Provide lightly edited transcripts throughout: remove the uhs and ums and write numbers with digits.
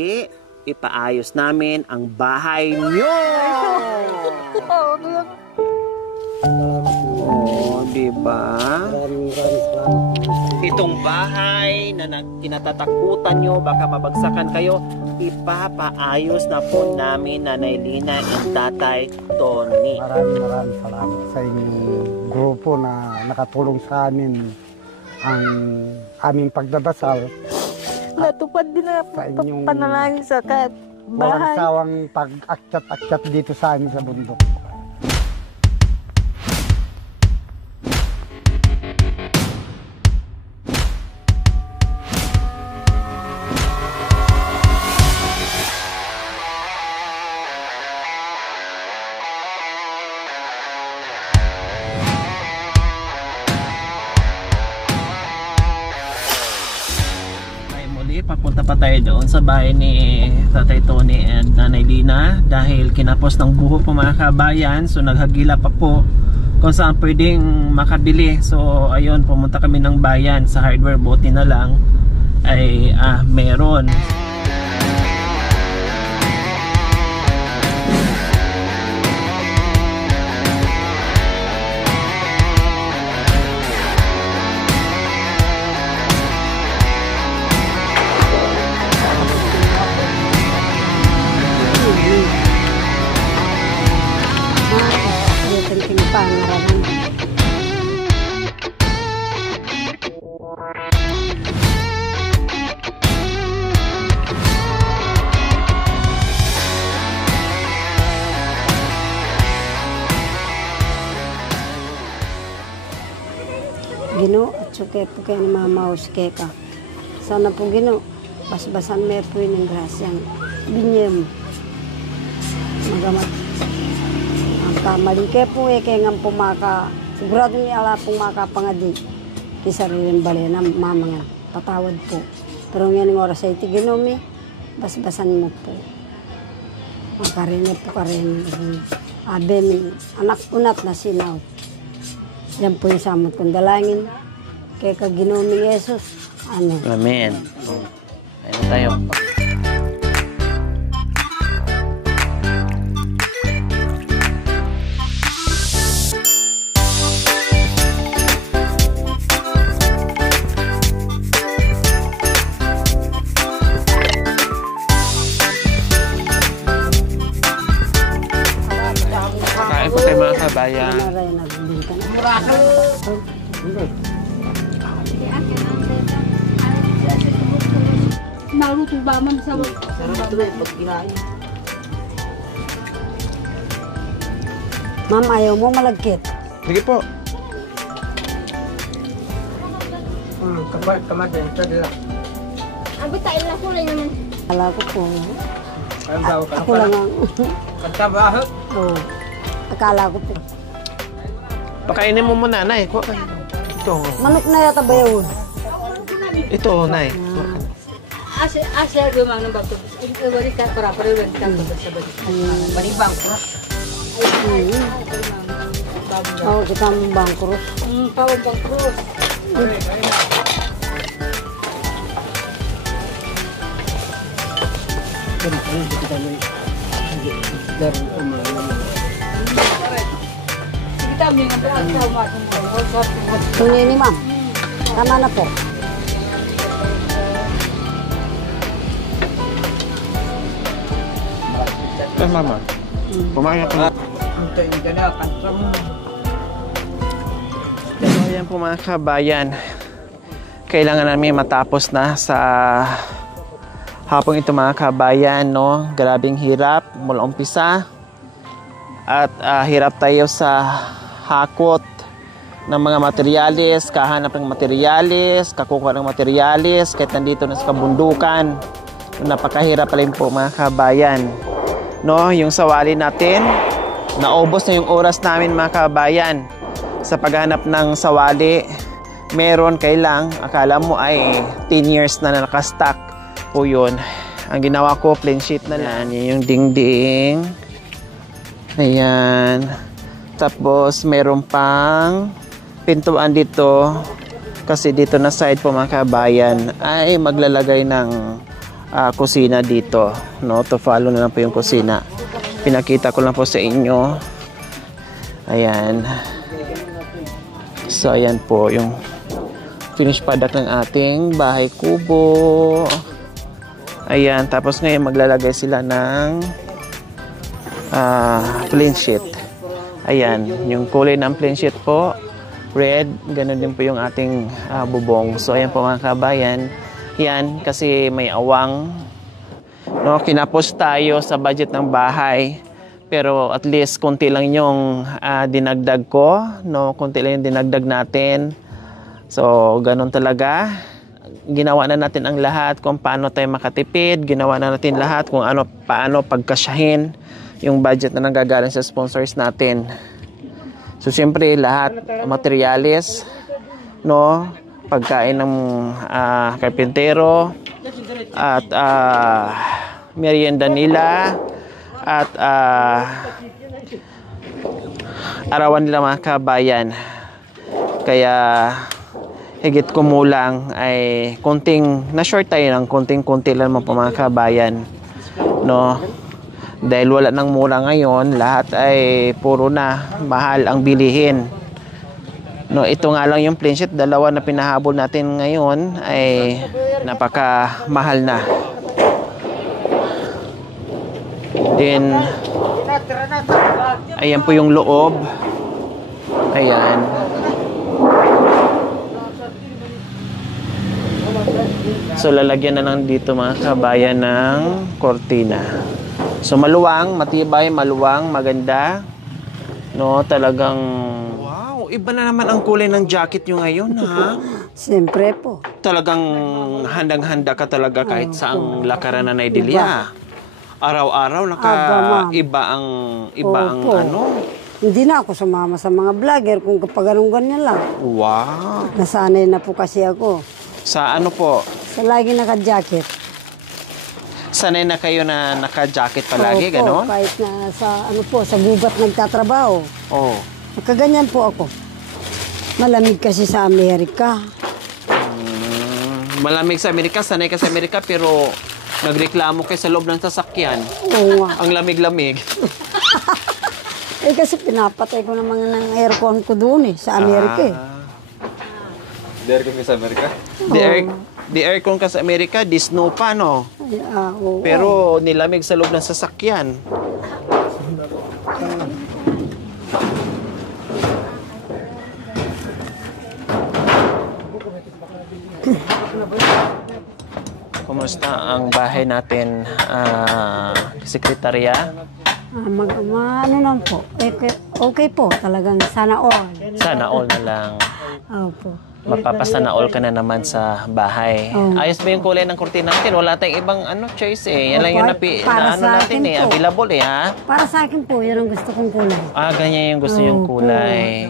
muli, ipaayos namin ang bahay nyo. Oh, diba? Itong bahay na kinatatakutan nyo, baka mabagsakan kayo, ipapaayos na po namin Nanay Lina at Tatay Tony. Maraming salamat sa inyong grupo na nakatulong sa amin ang aming pagdadasal. Natupad din na panalangin sa bahay. Walang sawang pag-akyat-akyat dito sa amin sa bundok. Papunta pa tayo doon sa bahay ni Tatay Tony and Nanay Lina dahil kinapos ng buho po mga kabayan, so naghagila pa po kung saan pwedeng makabili. So ayun, pumunta kami ng bayan sa hardware, buti na lang ay meron. Gino, at suke po kayo ng mga maus keka. Sana po Gino, basbasan may po yun ng grasyang binyem. Magamat. Ang kamalike po kaya nga pumaka, sigurado niya ala pong makapangadi. Kisa rin bali na mamanga, patawad po. Pero ngayon ng oras ay tiginomi, basbasan mo po. Magkarinya po karin. Abe, anak unat na sinaw. Yan po yung samot kong dalangin. Kaya kaginoming Yesus. Amen. Ayun tayo. Kain po tayo mga kabayan. Naluto ba man sa Ma'am, ayaw mo malagkit? Sige po. Kamadyan, pwede lang. Abi tayo lang kulay naman. Akala ko po. Ako lang ang... Pagtabaho? Oo. Akala ko po. Pakainin mo muna, Nay. Ito. Manok na yata ba yun? Ito, Nay. Asya lumang ng bagto. Iwari ka para iwari ka sa banibang. Oo, kita mong bangkrus. Pawang bangkrus. Tunay ni ma'am. Tama na po. Mama. Kumain ako. Ayan po mga kabayan. Kailangan namin matapos na sa hapong ito mga kabayan, no? Grabing hirap mula umpisa. At hirap tayo sa hakot ng mga materyales, kahanap ng materyales, kakuha ng materyales, kahit nandito na sa kabundukan. Napakahirap pa rin po mga kabayan. No, yung sawali natin, naubos na yung oras namin mga kabayan sa paghanap ng sawali. Meron kailang, akala mo ay 10 years na nakastock po yun. Ang ginawa ko, plain sheet na lang. Yung dingding. Ayan. Tapos meron pang pintuan dito. Kasi dito na side po mga kabayan ay maglalagay ng kusina dito, no? To follow na lang po yung kusina. Pinakita ko lang po sa inyo. Ayan. So, ayan po yung finished product ng ating bahay kubo. Ayan. Tapos ngayon maglalagay sila ng plain sheet. Ayan. Yung kulay ng plain sheet po, red. Ganun din po yung ating bubong. So, ayan po mga kabayan. Yan, kasi may awang. No, kinapos tayo sa budget ng bahay. Pero at least konti lang yung dinagdag ko, no, konti lang yung dinagdag natin. So, ganun talaga. Ginawa na natin ang lahat kung paano tayo makatipid, ginawa na natin lahat kung paano pagkasyahin yung budget na nanggagaling sa sponsors natin. So, siyempre lahat materials, no, pagkain ng karpintero at merienda nila at arawan nila mga kabayan. Kaya higit kumulang ay na-short tayo ng konting-konti lang mga kabayan, no? Dahil wala nang mura ngayon, lahat ay puro na mahal ang bilihin. No, ito nga lang yung plain sheet, dalawa na pinahabol natin ngayon ay napaka-mahal na. Then, ayan po yung loob. Ayan. So, lalagyan na lang dito mga kabayan ng kortina. So, maluwang, matibay, maluwang, maganda. No, talagang iba na naman ang kulay ng jacket nyo ngayon, ha? Siyempre po. Talagang handang-handa ka talaga kahit saang lakaran na naidilya. Araw-araw iba ang ano. Hindi na ako sumama sa mga vlogger kung kapag anong ganyan lang. Wow. Nasanay na po kasi ako. Sa ano po? Sa lagi naka-jacket. Sanay na kayo na naka-jacket palagi, gano'n? Kahit na sa gubat nagtatrabaho. Oh. Nakaganyan po ako. Malamig kasi sa Amerika. Malamig sa Amerika, sanay ka sa Amerika, pero nagreklamo kayo sa loob ng sasakyan. Oo nga. Ang lamig-lamig. Kasi pinapatay ko naman ng aircon ko doon sa Amerika eh. Di aircon ka sa Amerika? The aircon ka sa Amerika, di snow pa, no? Oo. Pero nilamig sa loob ng sasakyan. Kumusta ang bahay natin, sekretarya? Ano lang po. Okay po. Talagang sana all. Sana all na lang. Opo. Mapapasana all ka na naman sa bahay. Ayos ba yung kulay ng kurtina natin? Wala tayong ibang choice eh. Yan lang yung natin eh. Available eh, ha? Para sa akin po, yan ang gusto kong kulay. Ganyan yung gusto yung kulay.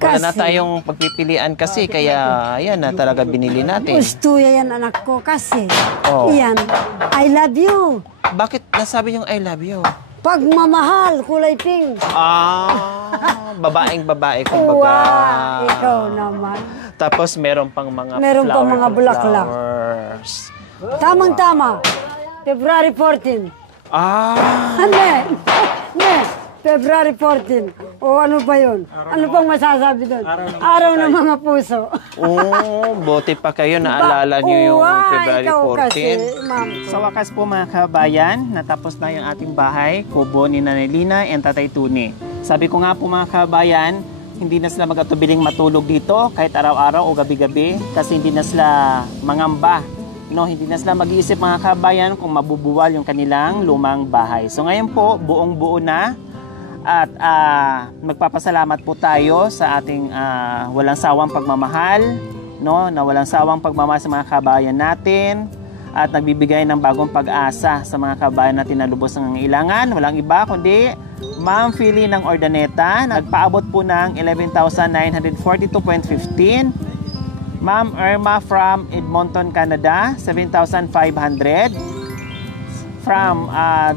Wala na tayong pagpipilian kasi, kaya yan na talaga binili natin. Gusto yan anak ko kasi. Yan, I love you. Bakit nasabi yung I love you? Pagmamahal, kulay pink. Babaeng babae kumbaga. Wow, ikaw naman. Tapos meron pang mga bulaklak. Flowers. Tamang-tama. February 14. February 14. O ano ba yun? Ano pang masasabi doon? Araw ng mga puso. Buti pa kayo naalala nyo yung February 14. Kasi, Sa wakas po mga kabayan, natapos na yung ating bahay, kubo ni Nanay Lina and Tatay Tuni. Sabi ko nga po mga kabayan, hindi na sila magatubiling matulog dito kahit araw-araw o gabi-gabi kasi hindi na sila mangamba. Hindi na sila mag-iisip mga kabayan kung mabubuwal yung kanilang lumang bahay. So ngayon po, buong-buo na. At magpapasalamat po tayo sa ating walang sawang pagmamahal, na walang sawang pagmamahal sa mga kabayan natin at nagbibigay ng bagong pag-asa sa mga kabayan natin na lubos ng nangailangan. Walang iba kundi Ma'am Philly ng Ordaneta, nagpaabot po ng 11,942.15. Ma'am Irma from Edmonton, Canada, 7,500. From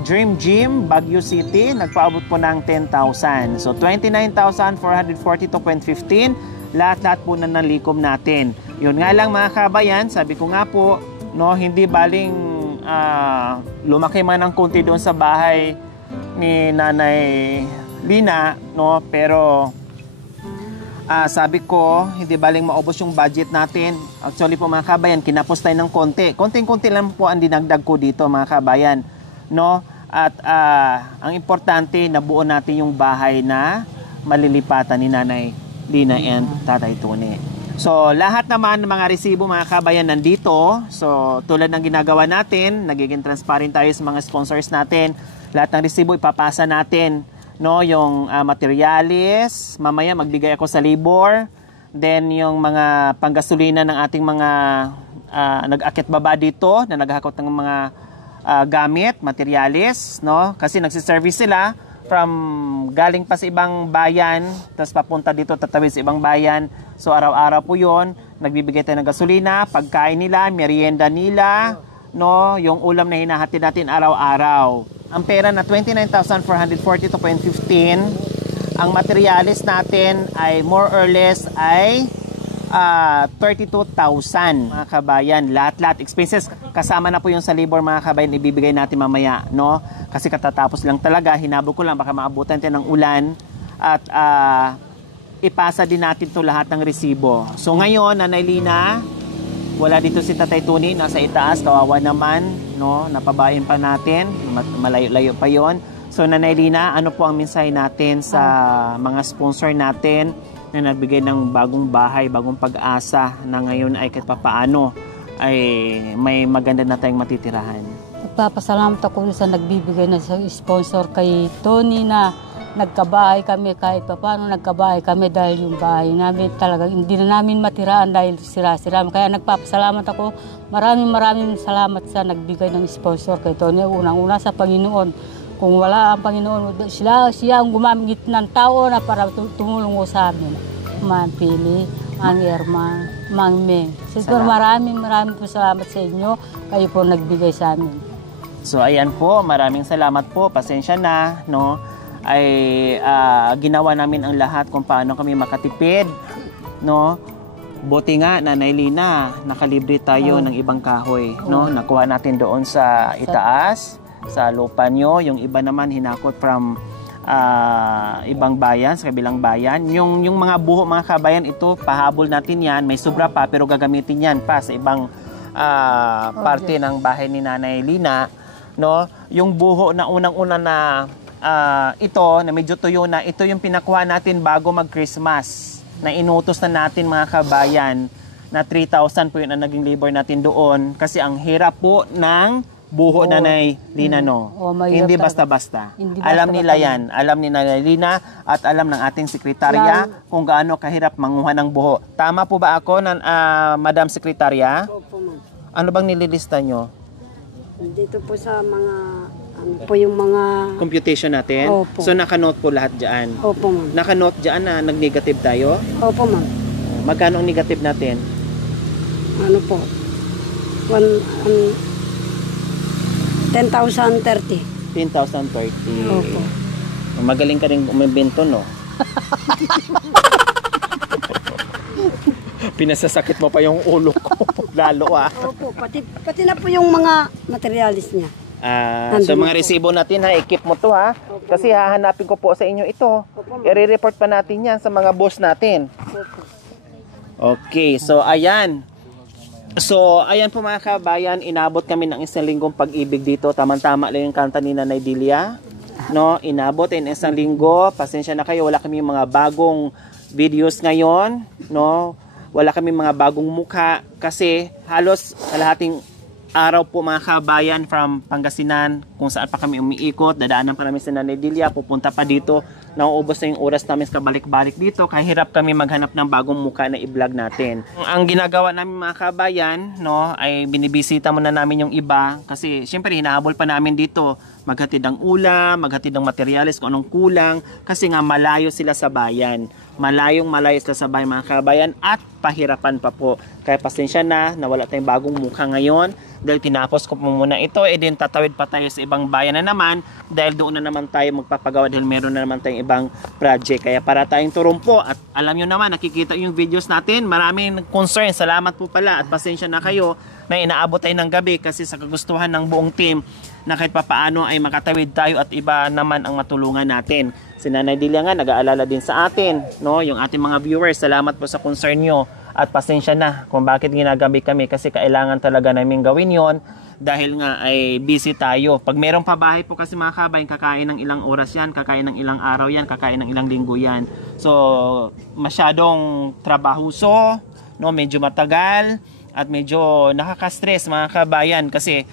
Dream Gym, Baguio City, nagpaabot po ng 10,000. So, 29,442.15. Lahat-lahat po na nalikom natin. Yun nga lang mga kabayan, sabi ko nga po, hindi baling lumaki man ng konti doon sa bahay ni Nanay Lina, no? Pero sabi ko, hindi baling maubos yung budget natin. Actually po mga kabayan, kinapos tayo ng konti. Konting-konti lang po ang dinagdag ko dito mga kabayan, no? At ang importante, nabuo natin yung bahay na malilipatan ni Nanay Lina and Tatay Tony. So, lahat naman ng mga resibo mga kabayan nandito. So, tulad ng ginagawa natin, nagiging transparent tayo sa mga sponsors natin. Lahat ng resibo ipapasa natin, no, yung materialis, mamaya magbigay ako sa labor. Then yung mga panggasolina ng ating mga nag-akit baba dito na naghakot ng mga gamit, materialis, no? Kasi nagsiservice sila from galing pa sa ibang bayan, tapos papunta dito tatawid sa ibang bayan. So araw-araw po 'yon, nagbibigay tayo ng gasolina, pagkain nila, merienda nila, no, yung ulam na hinahatid natin araw-araw. Ang pera na 29,442.15, ang materialis natin ay more or less ay 32,000 mga kabayan. Lahat expenses kasama na po yung sa labor mga kabayan, ibibigay natin mamaya, no? Kasi katatapos lang talaga, hinabol ko lang baka maabutan tayo ng ulan at ipasa din natin to lahat ng resibo. So ngayon, Nanay Lina, wala dito si Tatay Tony, nasa itaas, kawawa naman, no? Napabayan pa natin, malayo-layo pa yon. So Nanay Lina, ano po ang mensahe natin sa mga sponsor natin na nagbigay ng bagong bahay, bagong pag-asa na ngayon ay kahit papaano ay may maganda na tayong matitirahan? Nagpapasalamat ako sa nagbibigay na sa sponsor kay Tony na nagkabahay kami kahit paano nagkabahay kami dahil yung bahay namin talaga hindi na namin matiraan dahil sira-sira. Kaya nagpapasalamat ako. Maraming salamat sa nagbigay ng sponsor kay Tony. Unang-una sa Panginoon. Kung wala ang Panginoon, siya ang gumamit ng tao na para tumulong sa amin. Mang Pili, Mang Irma, Mang Meng. Siguro maraming po salamat sa inyo. Kayo po nagbigay sa amin. So ayan po, maraming salamat po. Pasensya na, no? Ay ginawa namin ang lahat kung paano kami makatipid, no? Buti nga, Nanay Lina, nakalibre tayo ng ibang kahoy, no? Nakuha natin doon sa itaas, sa lupa nyo. Yung iba naman hinakot from ibang bayan, sa kabilang bayan. Yung mga buho, mga kabayan, ito, pahabol natin yan. May sobra pa, pero gagamitin yan pa sa ibang parte ng bahay ni Nanay Lina, no? Yung buho na unang-una na ito, na medyo tuyo na, ito yung pinakuha natin bago mag-Christmas, na inutos na natin mga kabayan, na 3,000 po yun ang naging labor natin doon. Kasi ang hirap po ng buho Nanay Lina, no? Hindi basta-basta. Alam nila yan. Alam ni Nanay Lina at alam ng ating sekretarya kung gaano kahirap manguha ng buho. Tama po ba ako, Madam Sekretarya? Opo, ma'am. Ano bang nililista nyo? Dito po sa mga, ano po yung mga... Computation natin? Opo. So nakanote po lahat dyan? Opo, ma'am. Nakanote dyan na nag-negative tayo? Opo, ma'am. Magkano ang negative natin? Ano po? 10,030. 10,030. Opo. Magaling ka rin umibento, no? Pinasasakit mo pa yung ulo ko. Lalo, Opo, pati na po yung mga materialis niya. So mga resibo natin, i-keep mo to, ha? Kasi hahanapin ko po sa inyo ito. I-report pa natin yan sa mga boss natin. Okay, so ayan. So, ayan po mga kabayan, inabot kami ng isang linggong pag-ibig dito. Tama-tama lang yung kanta ni Nanay Delia, no? Inabot in isang linggo. Pasensya na kayo, wala kami mga bagong videos ngayon, no? Wala kami mga bagong mukha kasi halos kalahating araw po mga kabayan from Pangasinan, kung saan pa kami umiikot, dadaanan pa namin sa Nanay Delia, pupunta pa dito. Nauubos na yung oras namin sa kabalik-balik dito, kaya hirap kami maghanap ng bagong mukha na i-vlog natin. Ang ginagawa namin mga kabayan, no, ay binibisita muna namin yung iba kasi syempre hinahabol pa namin dito, maghatid ng ulam, maghatid ng materyales kung anong kulang kasi nga malayo sila sa bayan. Malayo sila sa bayan mga kabayan at pahirapan pa po. Kaya pasensya na wala tayong bagong mukha ngayon dahil tinapos ko po muna ito, din tatawid pa tayo sa ibang bayan na naman dahil doon na naman tayo magpapagawa dahil meron na naman tayong ibang project. Kaya para tayong turumpo at alam nyo naman, nakikita yung videos natin, maraming concern. Salamat po pala at pasensya na kayo. na inaabot tayo ng gabi kasi sa kagustuhan ng buong team na kahit papaano ay makatawid tayo at iba naman ang matulungan natin. Si Nanay Delia nga nag-aalala din sa atin, no? Yung ating mga viewers, salamat po sa concern nyo at pasensya na kung bakit ginagabi kami kasi kailangan talaga namin gawin yon dahil nga ay busy tayo. Pag merong pabahay po kasi mga kabayan, kakain ng ilang oras yan, kakain ng ilang araw yan, kakain ng ilang linggo yan. So, masyadong trabahuso, no? Medyo matagal at medyo nakaka-stress mga kabayan kasi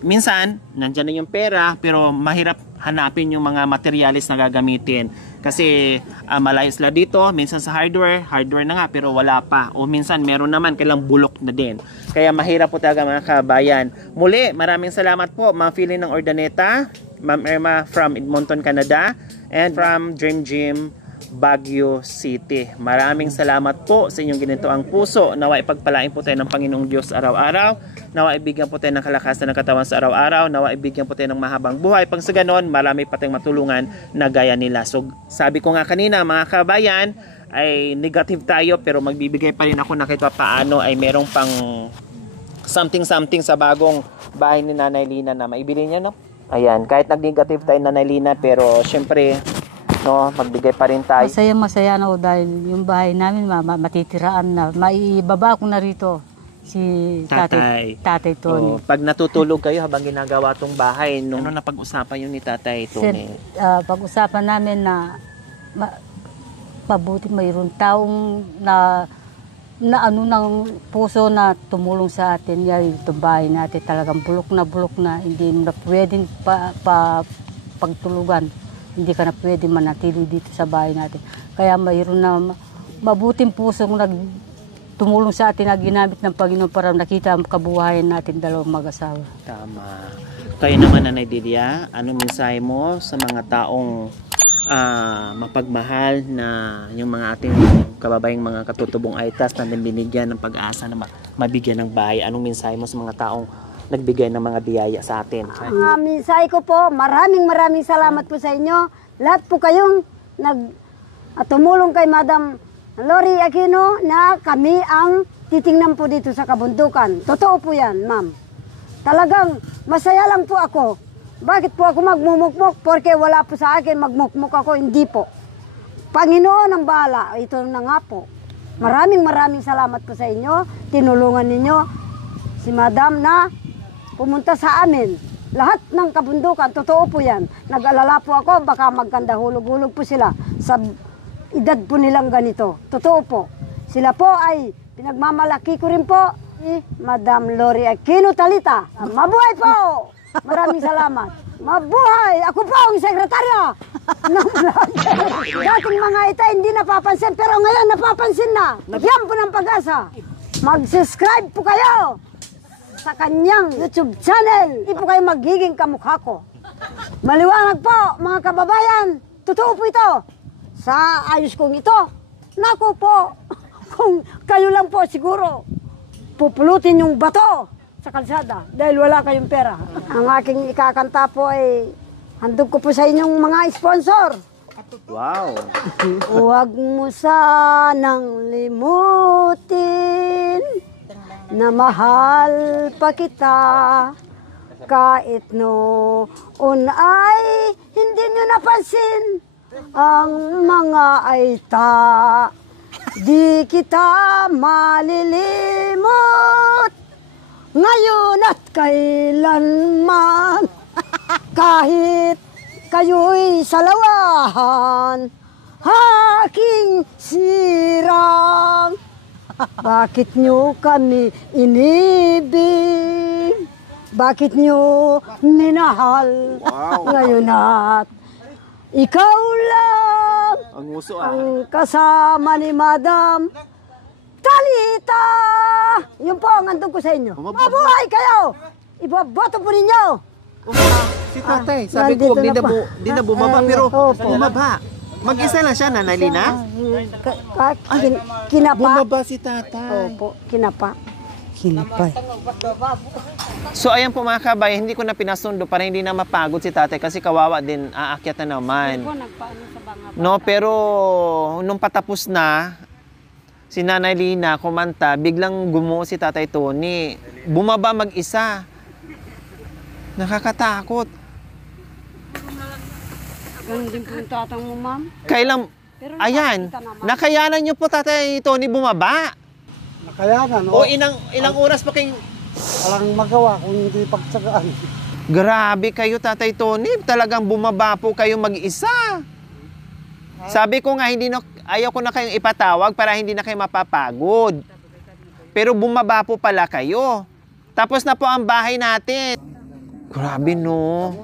minsan, nandyan na yung pera pero mahirap hanapin yung mga materialis na gagamitin. Kasi malayo sila dito, minsan sa hardware na nga pero wala pa. O minsan meron naman, kailang bulok na din. Kaya mahirap po talaga mga kabayan. Muli, maraming salamat po Ma'am Philly ng Ordaneta, Ma'am Irma from Edmonton, Canada, and from Dream Gym, Baguio City. Maraming salamat po sa inyong ginitoang puso. Nawa ipagpalain po tayo ng Panginoong Diyos araw-araw. Nawa ibigyan po tayo ng kalakasan ng katawan sa araw-araw. Nawa ibigyan po tayo ng mahabang buhay. Pang sa ganon, marami pa tayong matulungan na gaya nila. So, sabi ko nga kanina, mga kabayan, ay negative tayo pero magbibigay pa rin ako na kahit paano ay merong pang something sa bagong bahay ni Nanay Lina na maibili niya, no? Ayan, kahit nag-negative tayo Nanay Lina pero syempre no, magbigay pa rin tayo. Masaya na dahil yung bahay namin matitiraan na. Maibaba ko na rito si Tatay Oh, Tony. pag natutulog kayo habang ginagawa tong bahay, ano na pag-usapan yun ni Tatay Tony? Pag-usapan namin na mabuti mayroon taong na ano ng puso na tumulong sa atin. Itong bahay natin talagang bulok na, hindi na pwedeng pagtulugan. Hindi ka na pwede manatili dito sa bahay natin. Kaya mayroon na mabuting puso kung tumulong sa atin na ginamit ng Panginoon para nakita ang kabuhayan natin dalawang mag-asawa. Tama. Kayo naman, Nanay Delia, anong mensahe mo sa mga taong mapagmahal na yung mga ating kababayang mga katutubong aitas na binigyan ng pag-asa na mabigyan ng bahay? Anong mensahe mo sa mga taong nagbigay ng mga biyaya sa atin? Minsay ko po, maraming salamat po sa inyo. Lahat po kayong tumulong kay Madam Lori Aquino na kami ang titingnan po dito sa kabundukan. Totoo po yan, ma'am. Talagang masaya lang po ako. Bakit po ako magmumukmuk? Porque wala po sa akin magmukmuk ako. Hindi po. Panginoon ang bahala. Ito na nga po. Maraming salamat po sa inyo. Tinulungan ninyo si Madam na pumunta sa amin. Lahat ng kabundukan, totoo po yan. Nag-alala po ako, baka magkanda hulog-hulog po sila sa edad po nilang ganito. Totoo po. Sila po ay pinagmamalaki ko rin po ni Madam Lori Aquino Talita. Mabuhay po! Maraming salamat. Mabuhay! Ako po ang sekretaryo ng vlog. Dating mga ita hindi napapansin, pero ngayon napapansin na. Yan po ng pag-asa. Mag-subscribe po kayo sa kanyang YouTube channel. Hindi po kayo magiging kamukha ko. Maliwanag po, mga kababayan. Totoo po ito. Sa ayos kong ito. Naku po, kung kayo lang po siguro, pupulutin yung bato sa kalsada dahil wala kayong pera. Ang aking ikakanta po ay handog ko po sa inyong mga sponsor. Wow! Huwag mo sanang limutin na mahal pa kita kahit noon ay hindi nyo napansin ang mga aita. Di kita malilimot ngayon at kailanman kahit kayo'y salawahan aking sirang. Bakit nyo kami inibig? Bakit nyo minahal? Wow. Ngayon at ikaw lang Ang uso ang kasama ni Madam Talita. Yun po ang andun ko sa inyo. Mabuhay kayo! Ibaboto po ninyo! Si Tatay, sabi ko, nandito di na bumaba, pero opo. bumaba. Mag-isa lang siya, Nanay Lina? Kinapa. Bumaba si Tatay. Opo, kinapa. So ayan po mga kabayan, hindi ko na pinasundo para hindi na mapagod si Tatay kasi kawawa din, aakyat na naman. No, pero nung patapos na, si Nanay Lina kumanta, biglang gumuho si Tatay Tony. bumaba mag-isa. Nakakatakot. Ganun din po yung tatang mo, ma'am. Kailan, Pero ayan, nakakita naman. nakayanan niyo po Tatay Tony bumaba. Nakayanan, O ilang oras pa kayo? walang magawa kung hindi pagtsagaan. Grabe kayo Tatay Tony, talagang bumaba po kayo mag-isa. Sabi ko nga, ayaw ko na kayong ipatawag para hindi na kayo mapapagod. Pero bumaba po pala kayo. Tapos na po ang bahay natin. Grabe no.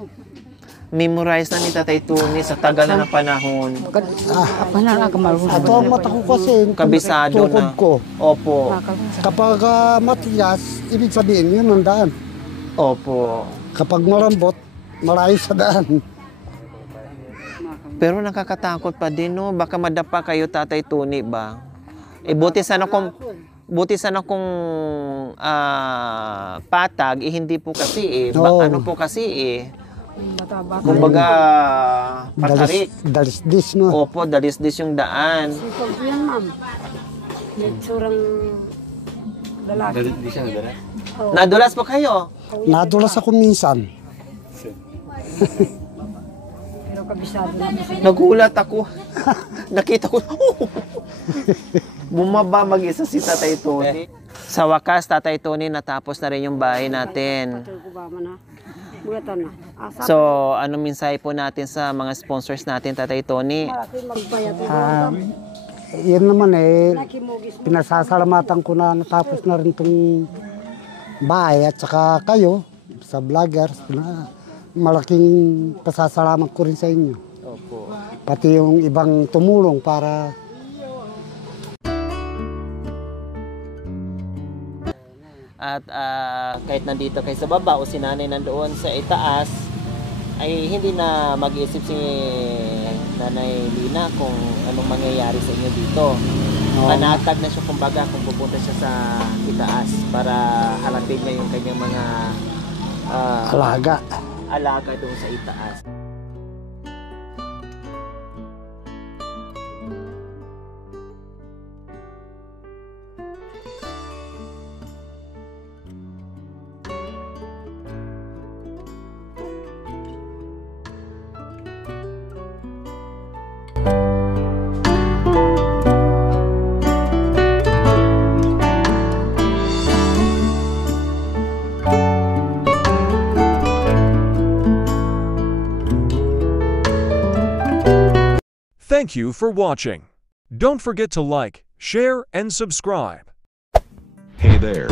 Memorize na ni Tatay Tony sa tagal na ng panahon. Ako na lang marunong. Ito ang mata ko kasi, Kabisado tukod na. ko. Opo. Kapag matigas, ibig sabihin yun ang daan. Opo. Kapag malambot, malayo sa daan. Pero nakakatakot pa din no. Baka madapa kayo Tatay Tony ba? Buti sana kung patag, hindi po kasi Oo. ano po kasi kumbaga patarik. Dalis-dis, no? Opo, dalis-dis yung daan. Sipag po yan, ma'am. May tsurang lalaki. Hindi siya nadala. Nadulas po kayo. Nadulas ako minsan. Pero kabisado na po siya. Nagulat ako. Nakita ko. Bumaba mag-isa si Tatay Tony. Sa wakas, Tatay Tony, natapos na rin yung bahay natin. Patay ko ba man, ha? Bugatan na. Asa So, ano mensahe po natin sa mga sponsors natin, Tatay Tony? malaki magbayat na Yan naman nakimugis mo. pinasasalamatan ko na natapos na rin itong bahay at saka kayo sa vloggers. Malaking pasasalamat ko rin sa inyo. Opo. Pati yung ibang tumulong para At kahit nandito kayo sa baba o si nanay nandoon sa itaas, ay hindi na mag-iisip si Nanay Lina kung anong mangyayari sa inyo dito. Panatag na siya kumbaga kung pupunta siya sa itaas para halapin niya yung kanyang mga alaga doon sa itaas. Thank you for watching. Don't forget to like, share, and subscribe. Hey there.